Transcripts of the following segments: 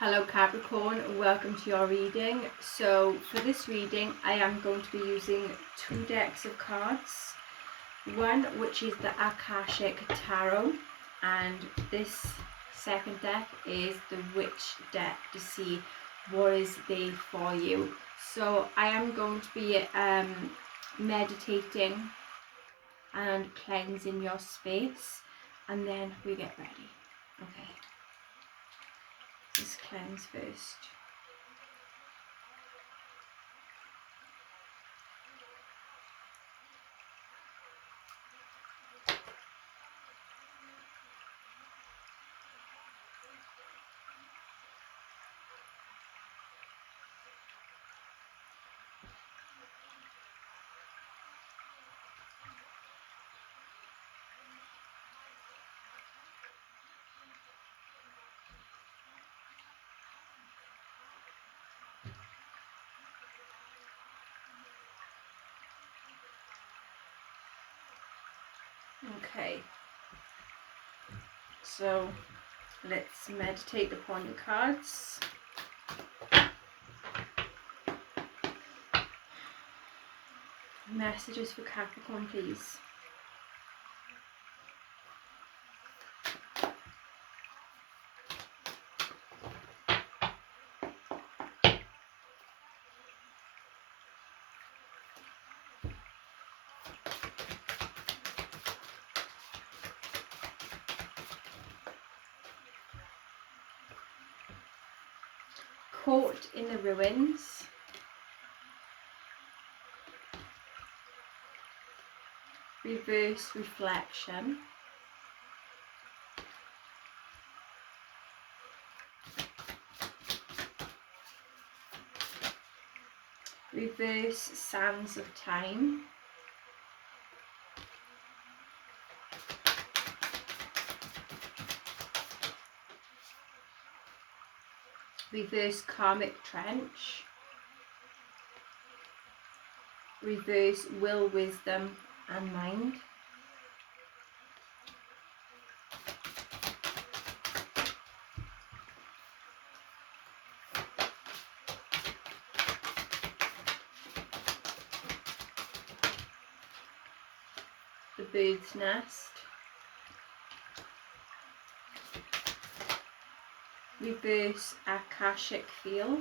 Hello Capricorn, welcome to your reading. So for this reading I am going to be using two decks of cards. One which is the Akashic Tarot, and this second deck is the Witch deck to see what is there for you. So I am going to be meditating and cleansing your space, and then we get ready. Okay. Let's cleanse first. Okay, so let's meditate upon the cards. Messages for Capricorn, please. Caught in the ruins. Reverse reflection. Reverse sands of time. Reverse karmic trench. Reverse will, wisdom and mind. The bird's nest. Reverse Akashic field.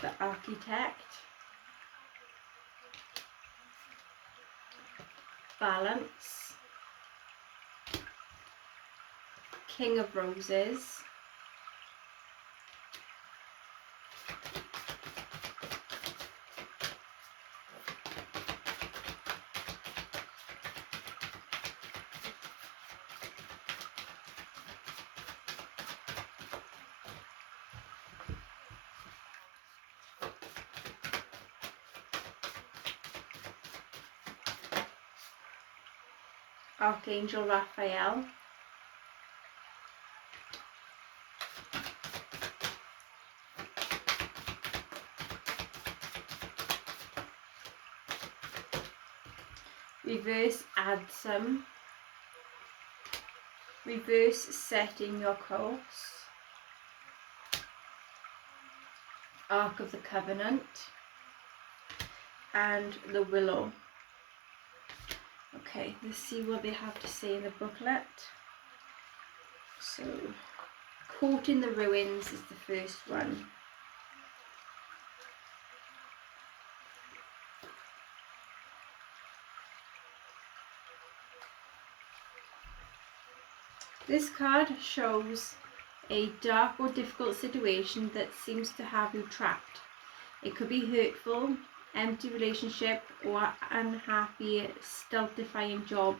The architect. Balance. King of Roses. Archangel Raphael. Reverse Adsum. Reverse setting your course. Ark of the Covenant. And the Willow. Okay, let's see what they have to say in the booklet. So, Caught in the Ruins is the first one. This card shows a dark or difficult situation that seems to have you trapped. It could be hurtful, empty relationship, or unhappy, stultifying job.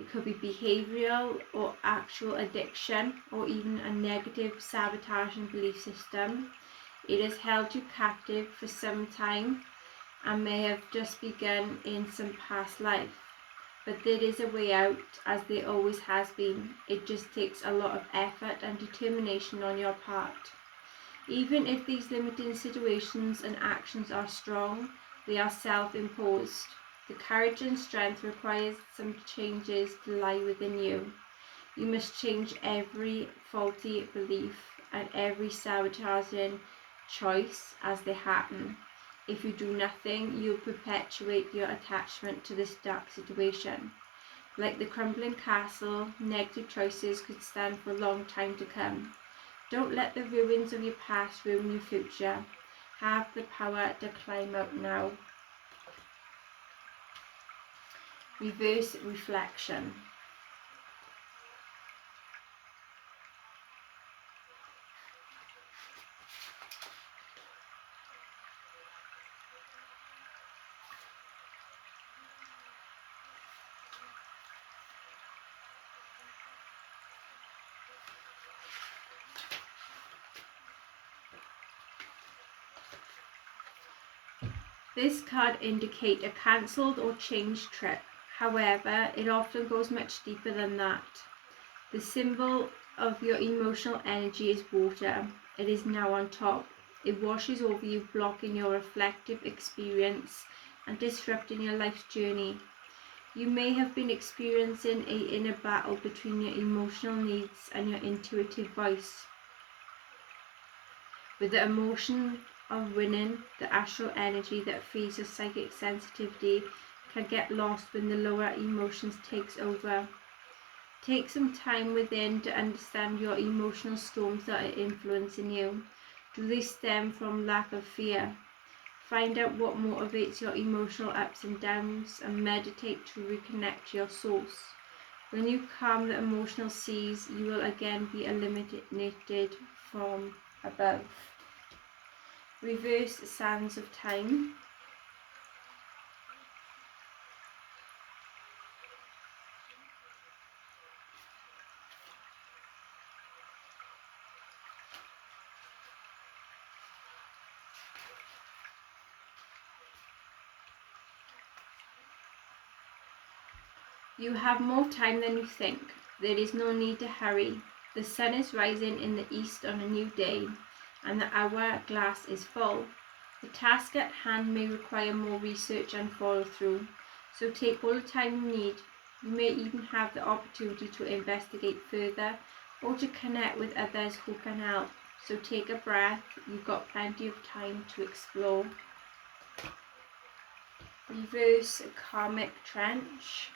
It could be behavioural or actual addiction, or even a negative sabotaging belief system. It has held you captive for some time and may have just begun in some past life. but there is a way out, as there always has been. It just takes a lot of effort and determination on your part. Even if these limiting situations and actions are strong, they are self-imposed. The courage and strength requires some changes to lie within you. You must change every faulty belief and every sabotaging choice as they happen. If you do nothing, you'll perpetuate your attachment to this dark situation. Like the crumbling castle, negative choices could stand for a long time to come. Don't let the ruins of your past ruin your future. Have the power to climb out now. Reverse reflection. This card indicates a cancelled or changed trip. However, it often goes much deeper than that. The symbol of your emotional energy is water. It is now on top. It washes over you, blocking your reflective experience and disrupting your life's journey. You may have been experiencing an inner battle between your emotional needs and your intuitive voice. With the emotion of winning, the astral energy that feeds your psychic sensitivity can get lost when the lower emotions takes over. Take some time within to understand your emotional storms that are influencing you. Do they stem from lack of fear? Find out what motivates your emotional ups and downs and meditate to reconnect to your source. When you calm the emotional seas, you will again be illuminated from above. Reverse sands of time. You have more time than you think. There is no need to hurry. The sun is rising in the east on a new day, and the hourglass is full. The task at hand may require more research and follow through, so take all the time you need. You may even have the opportunity to investigate further or to connect with others who can help. So take a breath. You've got plenty of time to explore. Reverse karmic trench.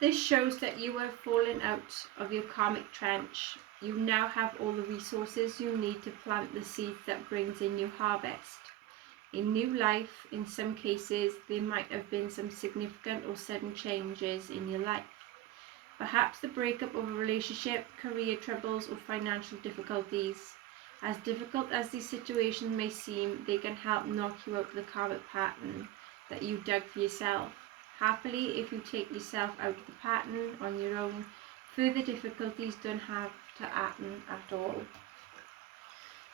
This shows that you have fallen out of your karmic trench. You now have all the resources you need to plant the seeds that brings in new harvest. A new life. In some cases, there might have been some significant or sudden changes in your life. Perhaps the breakup of a relationship, career troubles, or financial difficulties. As difficult as these situations may seem, they can help knock you out of the karmic pattern that you dug for yourself. Happily, if you take yourself out of the pattern on your own, further difficulties don't have to happen at all.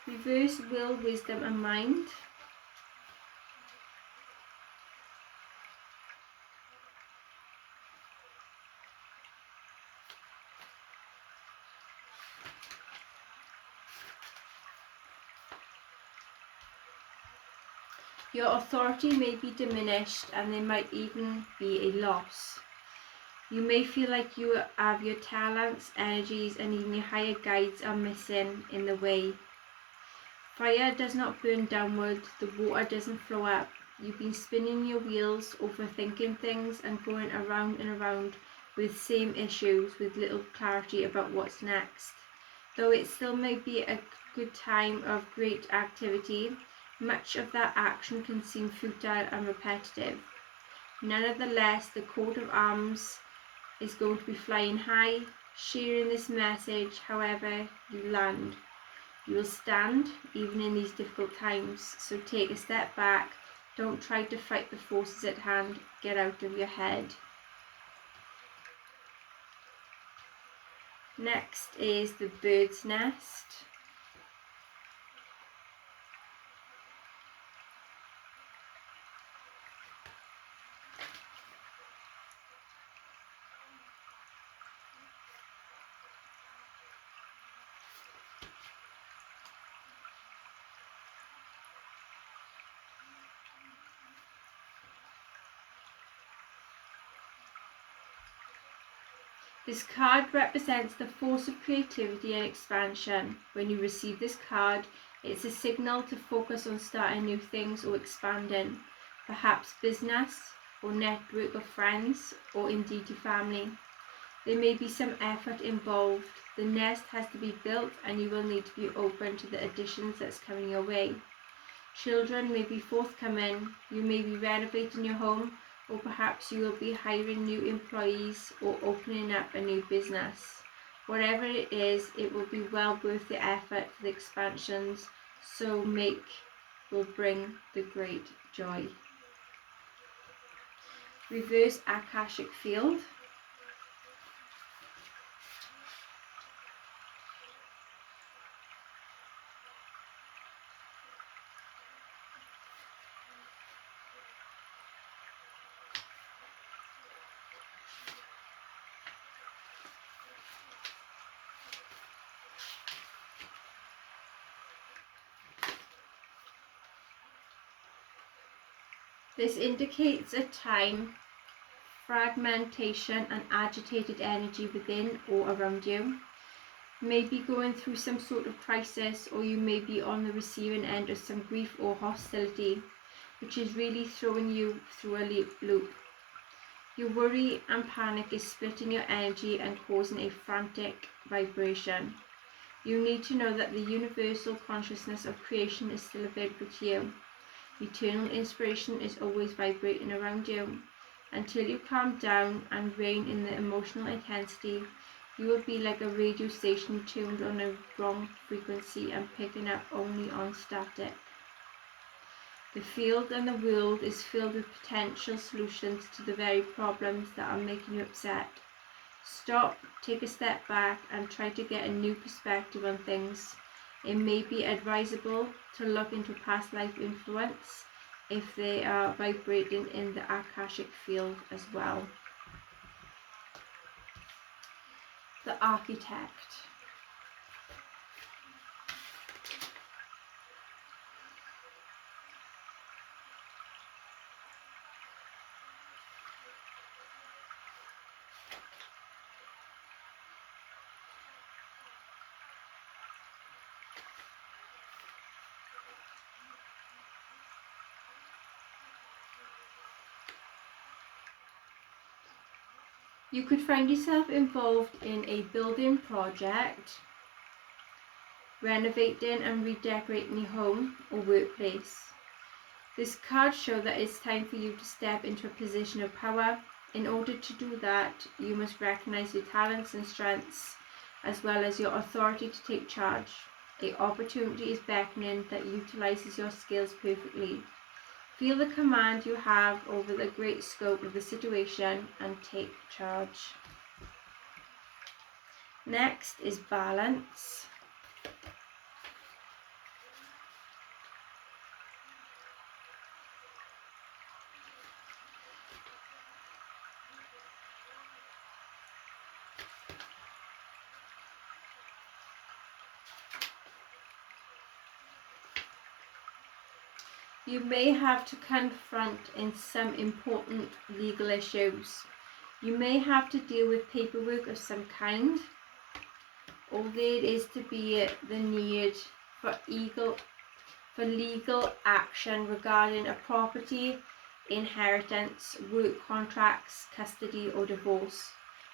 Reverse will, wisdom and mind. Your authority may be diminished and there might even be a loss. You may feel like you have your talents, energies, and even your higher guides are missing in the way. Fire does not burn downward, the water doesn't flow up. You've been spinning your wheels, overthinking things and going around and around with same issues with little clarity about what's next. Though it still may be a good time of great activity, much of that action can seem futile and repetitive. Nevertheless, the coat of arms is going to be flying high, sharing this message however you land. You will stand even in these difficult times, so take a step back, Don't try to fight the forces at hand. Get out of your head. Next is the bird's nest. This card represents the force of creativity and expansion. When you receive this card, it's a signal to focus on starting new things or expanding, perhaps business or network of friends, or indeed your family. There may be some effort involved. The nest has to be built and you will need to be open to the additions that's coming your way. Children may be forthcoming. You may be renovating your home, or perhaps you will be hiring new employees or opening up a new business. Whatever it is, it will be well worth the effort for the expansions, so will bring the great joy. Reverse Akashic Field. This indicates a time, fragmentation and agitated energy within or around you. You may be going through some sort of crisis, or you may be on the receiving end of some grief or hostility, which is really throwing you through a loop. Your worry and panic is splitting your energy and causing a frantic vibration. You need to know that the universal consciousness of creation is still available to you. Eternal inspiration is always vibrating around you. Until you calm down and rein in the emotional intensity, you will be like a radio station tuned on a wrong frequency and picking up only on static. The field and the world is filled with potential solutions to the very problems that are making you upset. Stop, take a step back, and try to get a new perspective on things. It may be advisable to look into past life influence if they are vibrating in the Akashic field as well. The Architect. You could find yourself involved in a building project, renovating and redecorating your home or workplace. This card shows that it's time for you to step into a position of power. In order to do that, you must recognize your talents and strengths, as well as your authority to take charge. An opportunity is beckoning that utilizes your skills perfectly. Feel the command you have over the great scope of the situation and take charge. Next is Balance. You may have to confront in some important legal issues. You may have to deal with paperwork of some kind, or there is to be the need for legal action regarding a property, inheritance, work contracts, custody or divorce.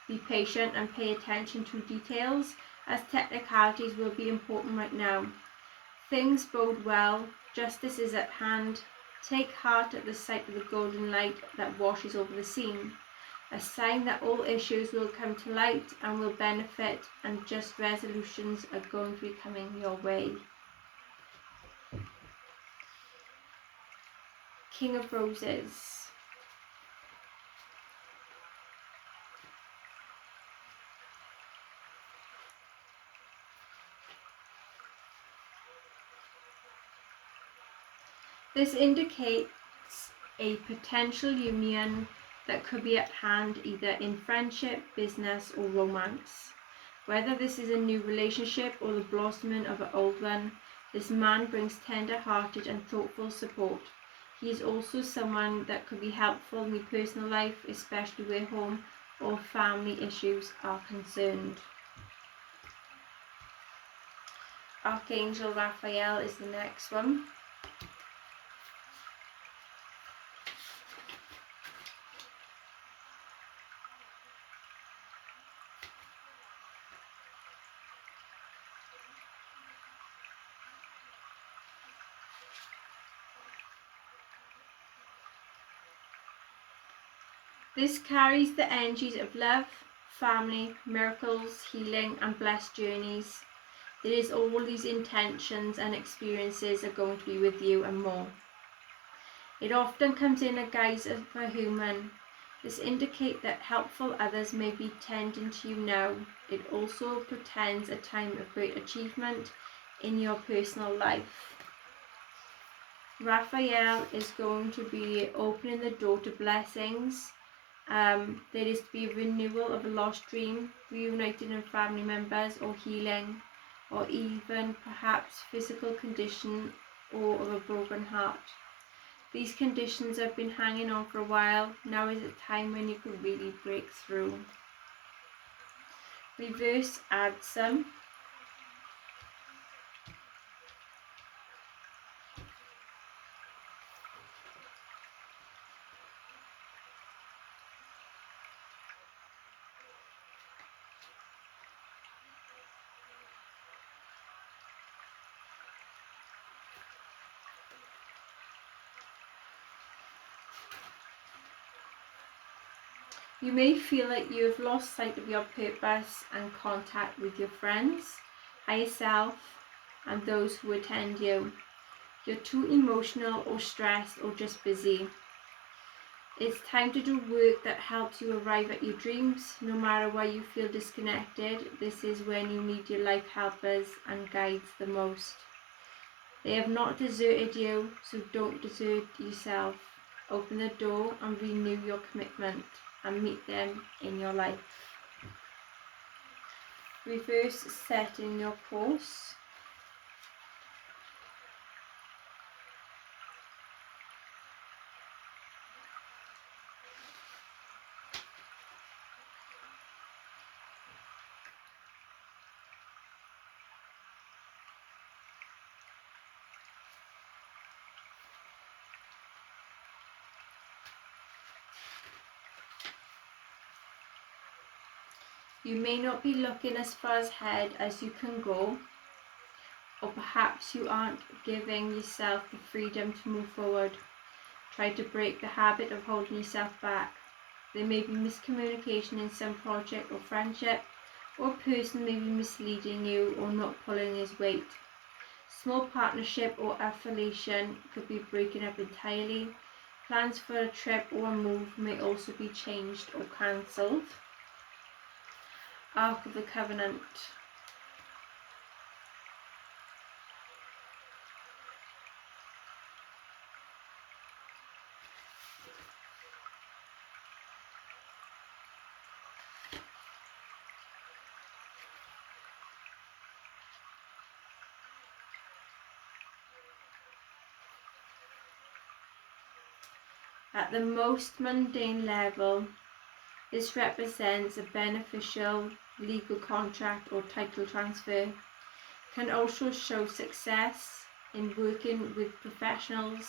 Be patient and pay attention to details, as technicalities will be important right now. Things bode well. Justice is at hand. Take heart at the sight of the golden light that washes over the scene, a sign that all issues will come to light and will benefit, and just resolutions are going to be coming your way. King of Roses. This indicates a potential union that could be at hand either in friendship, business, or romance. Whether this is a new relationship or the blossoming of an old one, this man brings tender-hearted and thoughtful support. He is also someone that could be helpful in your personal life, especially where home or family issues are concerned. Archangel Raphael is the next one. This carries the energies of love, family, miracles, healing, and blessed journeys. It is all these intentions and experiences are going to be with you and more. It often comes in a guise of a human. This indicates that helpful others may be tending to you now. It also portends a time of great achievement in your personal life. Raphael is going to be opening the door to blessings. There is to be a renewal of a lost dream, reuniting of family members, or healing, or even perhaps physical condition or of a broken heart. These conditions have been hanging on for a while. Now is the time when you can really break through. Reverse Adsum. You may feel like you have lost sight of your purpose and contact with your friends, higher self, and those who attend you. You're too emotional or stressed or just busy. It's time to do work that helps you arrive at your dreams. No matter why you feel disconnected, this is when you need your life helpers and guides the most. They have not deserted you, so don't desert yourself. Open the door and renew your commitment and meet them in your life. Reverse setting your course. You may not be looking as far ahead as you can go, or perhaps you aren't giving yourself the freedom to move forward. Try to break the habit of holding yourself back. There may be miscommunication in some project or friendship, or a person may be misleading you or not pulling his weight. Small partnership or affiliation could be breaking up entirely. Plans for a trip or a move may also be changed or cancelled. Ark of the Covenant. At the most mundane level, this represents a beneficial legal contract or title transfer. Can also show success in working with professionals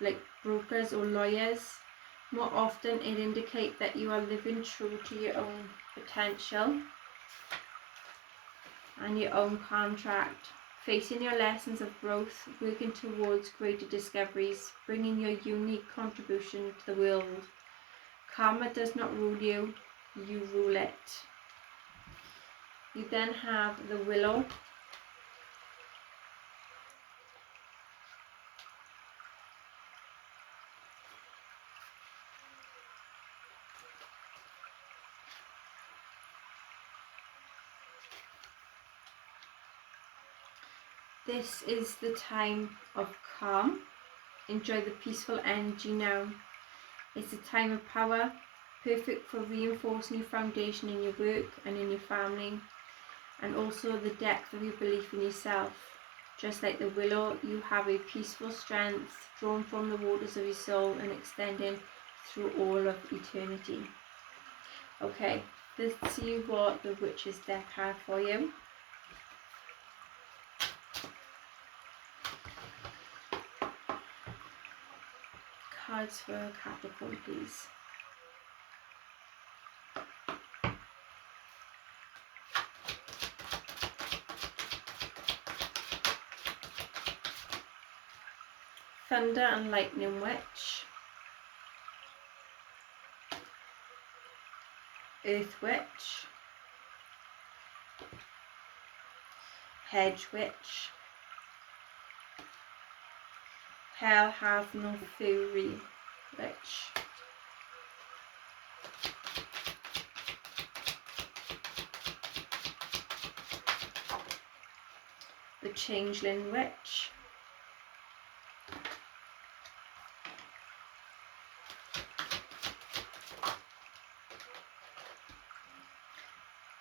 like brokers or lawyers. More often it indicates that you are living true to your own potential and your own contract, facing your lessons of growth, working towards greater discoveries, bringing your unique contribution to the world. Karma does not rule you, you rule it. You then have the Willow. This is the time of calm. Enjoy the peaceful energy now. It's a time of power, perfect for reinforcing your foundation in your work and in your family, and also the depth of your belief in yourself. Just like the willow, you have a peaceful strength drawn from the waters of your soul and extending through all of eternity. Okay, let's see what the Witch's deck had for you. Cards for Capricorn, please. Thunder and Lightning Witch, Earth Witch, Hedge Witch, Hell Hath No Fury Witch, the Changeling Witch,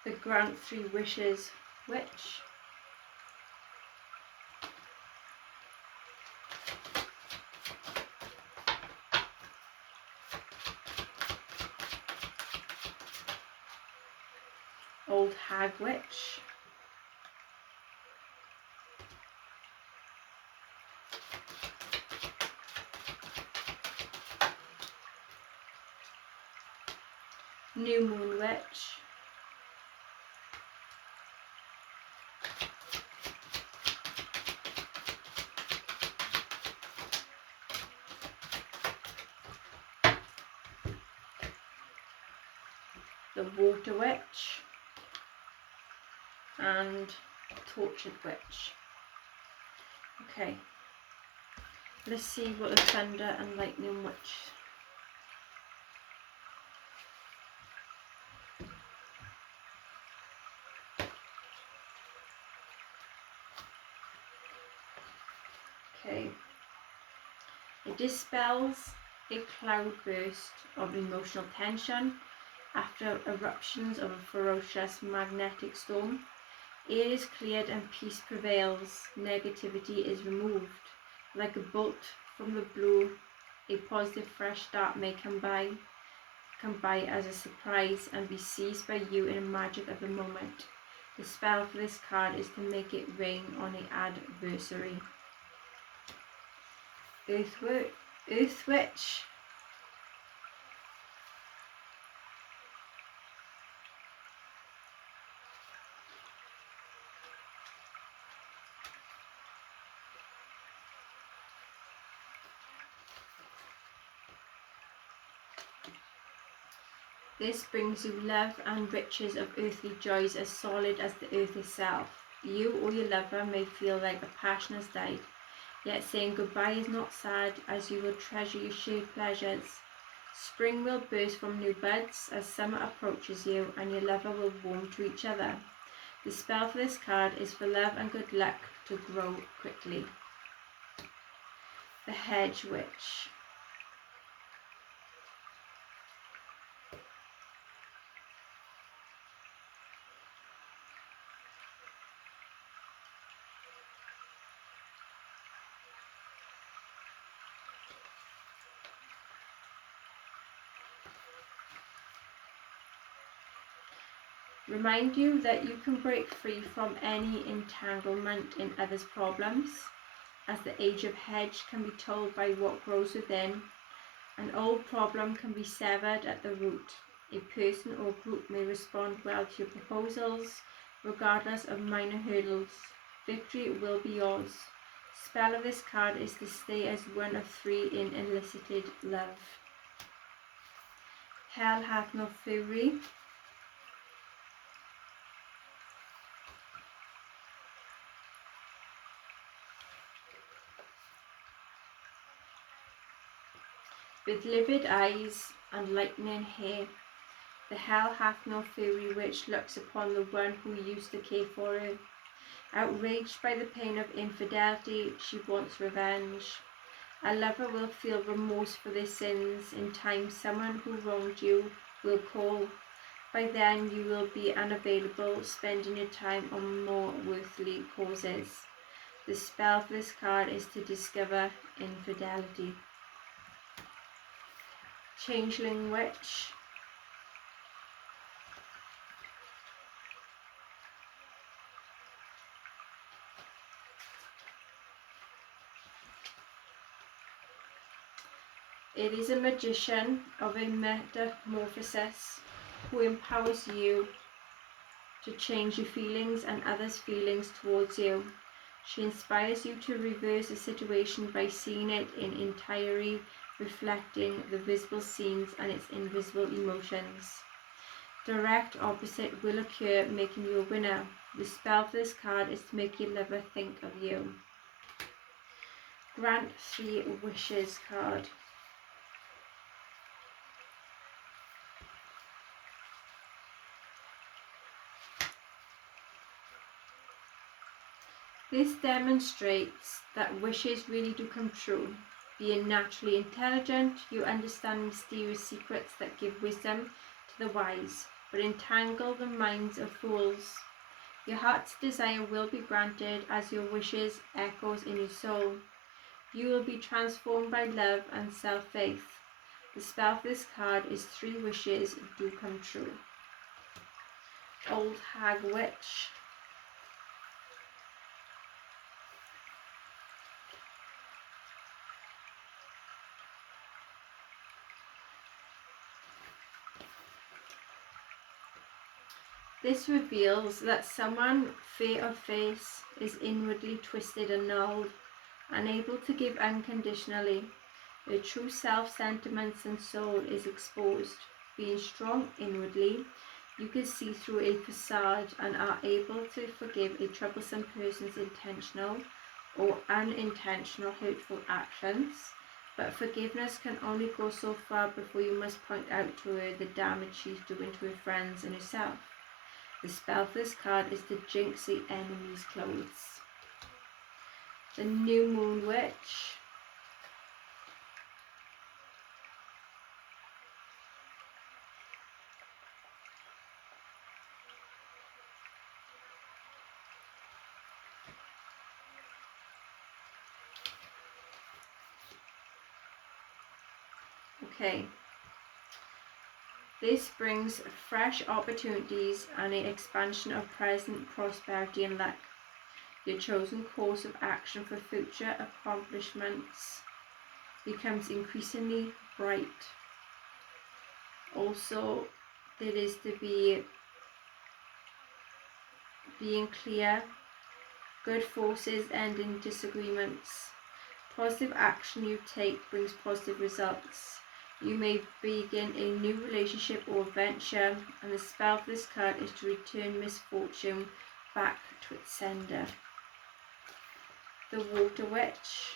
the Grant Three Wishes Witch, Old Hag Witch, New Moon Witch, the Water Witch, and Tortured Witch. Okay, let's see what the Thunder and Lightning Witch. Okay, it dispels a cloudburst of emotional tension after eruptions of a ferocious magnetic storm. Air is cleared and peace prevails. Negativity is removed. Like a bolt from the blue, a positive fresh start may come by as a surprise and be seized by you in a magic of the moment. The spell for this card is to make it rain on an adversary. Earth Witch. This brings you love and riches of earthly joys as solid as the earth itself. You or your lover may feel like the passion has died, yet saying goodbye is not sad, as you will treasure your shared pleasures. Spring will burst from new buds as summer approaches you, and your lover will warm to each other. The spell for this card is for love and good luck to grow quickly. The Hedge Witch. Remind you that you can break free from any entanglement in others' problems, as the age of hedge can be told by what grows within. An old problem can be severed at the root. A person or group may respond well to your proposals, regardless of minor hurdles. Victory will be yours. Spell of this card is to stay as one of three in elicited love. Hell hath no fury. With livid eyes and lightning hair, the hell hath no fury witch looks upon the one who used to care for her. Outraged by the pain of infidelity, she wants revenge. A lover will feel remorse for their sins. In time, someone who wronged you will call. By then, you will be unavailable, spending your time on more worldly causes. The spell for this card is to discover infidelity. Changeling Witch. It is a magician of a metamorphosis who empowers you to change your feelings and others' feelings towards you. She inspires you to reverse a situation by seeing it in entirety, reflecting the visible scenes and its invisible emotions. Direct opposite will occur, making you a winner. The spell for this card is to make your lover think of you. Grant 3 Wishes card. This demonstrates that wishes really do come true. Being naturally intelligent, you understand mysterious secrets that give wisdom to the wise, but entangle the minds of fools. Your heart's desire will be granted as your wishes echoes in your soul. You will be transformed by love and self-faith. The spell for this card is 3 wishes do come true. Old Hag Witch. This reveals that someone fair of face is inwardly twisted and gnarled, unable to give unconditionally. Their true self, sentiments and soul is exposed. Being strong inwardly, you can see through a facade and are able to forgive a troublesome person's intentional or unintentional hurtful actions. But forgiveness can only go so far before you must point out to her the damage she's doing to her friends and herself. The spell for this card is to jinx the enemy's clothes. The New Moon Witch. Okay. This brings fresh opportunities and an expansion of present prosperity and luck. Your chosen course of action for future accomplishments becomes increasingly bright. Also, there is to be being clear, good forces ending disagreements. Positive action you take brings positive results. You may begin a new relationship or venture, and the spell for this card is to return misfortune back to its sender. The Water Witch.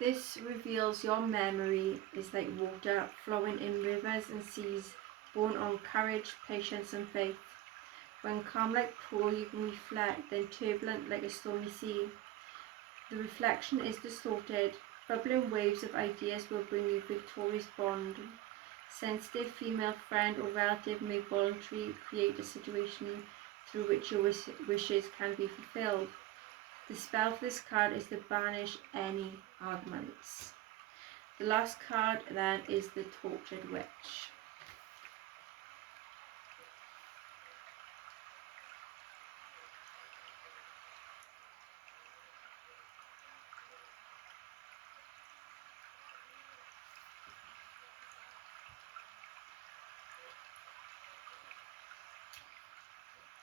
This reveals your memory is like water flowing in rivers and seas, born on courage, patience and faith. When calm like pool you can reflect, then turbulent like a stormy sea. The reflection is distorted. Bubbling waves of ideas will bring you victorious bond. Sensitive female friend or relative may voluntarily create a situation through which your wishes can be fulfilled. The spell for this card is to banish any arguments. The last card then is the Tortured Witch.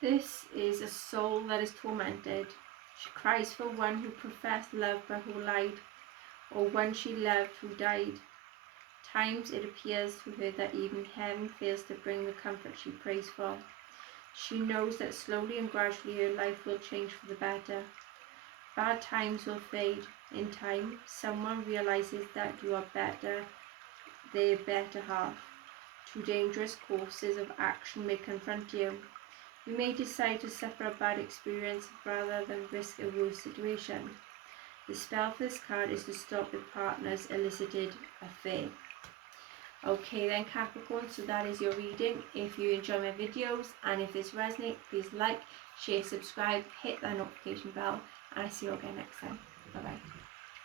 This is a soul that is tormented. She cries for one who professed love but who lied, or one she loved who died. Times it appears to her that even heaven fails to bring the comfort she prays for. She knows that slowly and gradually her life will change for the better. Bad times will fade in time. Someone realizes that you are their better half. Two dangerous courses of action may confront you. You may decide to suffer a bad experience rather than risk a worse situation. The spell for this card is to stop your partner's illicit affair. Okay then Capricorn, so that is your reading. If you enjoy my videos and if this resonates, please like, share, subscribe, hit that notification bell, and I see you again next time. Bye bye.